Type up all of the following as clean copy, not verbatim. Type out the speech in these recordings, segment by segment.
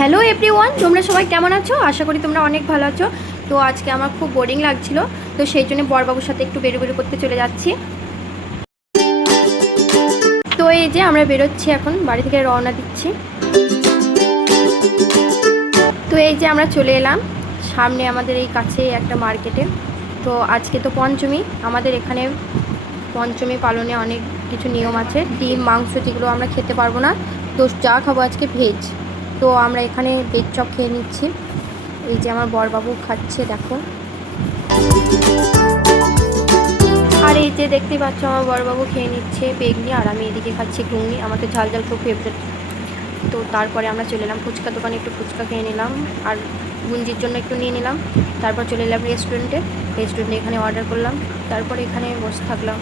Hello everyone, তোমরা সবাই কেমন আছো? আশা করি তোমরা অনেক ভালো আছো। তো আজকে আমার খুব বোরিং লাগছিল, তো সেই জন্য বরবাবুর সাথে একটু বেরোবেরো করতে চলে যাচ্ছি। তো এই যে আমরা বেরোচ্ছি, এখন বাড়ি থেকে রওনা দিচ্ছি। তো এই যে আমরা চলে এলাম সামনে আমাদের এই কাছে একটা মার্কেটে। তো আজকে তো পঞ্চমী, আমাদের এখানে পঞ্চমী পালনে অনেক কিছু নিয়ম আছে। ডিম মাংস যেগুলো আমরা খেতে পারবো না, তো যা খাবো আজকে ভেজ। তো আমরা এখানে ভেজ চপ খেয়ে নিচ্ছি। এই যে আমার বরবাবু খাচ্ছে, দেখো। আর এই যে দেখতেই পাচ্ছ আমার বরবাবু খেয়ে নিচ্ছে বেগনি, আর আমি এদিকে খাচ্ছি ঘুগনি। আমার তো ঝাল ঝাল খুব ফেভারিট। তো তারপরে আমরা চলে এলাম ফুচকা দোকানে, একটু ফুচকা খেয়ে নিলাম আর গুঞ্জির জন্য একটু নিয়ে নিলাম। তারপর চলে এলাম রেস্টুরেন্টে এখানে অর্ডার করলাম। তারপরে এখানে বসে থাকলাম।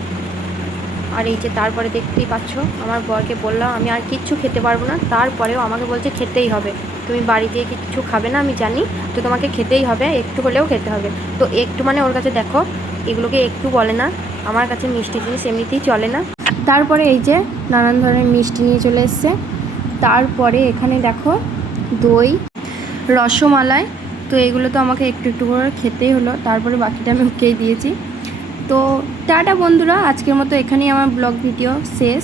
আর এই যে তারপরে দেখতেই পাচ্ছ আমার বরকে বললাম আমি আর কিচ্ছু খেতে পারবো না, তারপরেও আমাকে বলছে খেতেই হবে। তুমি বাড়ি গিয়ে কিচ্ছু খাবে না আমি জানি, তো তোমাকে খেতেই হবে, একটু হলেও খেতে হবে। তো একটু মানে ওর কাছে দেখো এগুলোকে একটু বলে না, আমার কাছে মিষ্টি জিনিস এমনিতেই চলে না। তারপরে এই যে নানান ধরনের মিষ্টি নিয়ে চলে এসছে। তারপরে এখানে দেখো দই, রসমালাই। তো এগুলো তো আমাকে একটু একটু করে খেতেই হলো, তারপরে বাকিটা আমি ওকেই দিয়েছি। তো টাটা বন্ধুরা, আজকের মতো এখানেই আমার ব্লগ ভিডিও শেষ।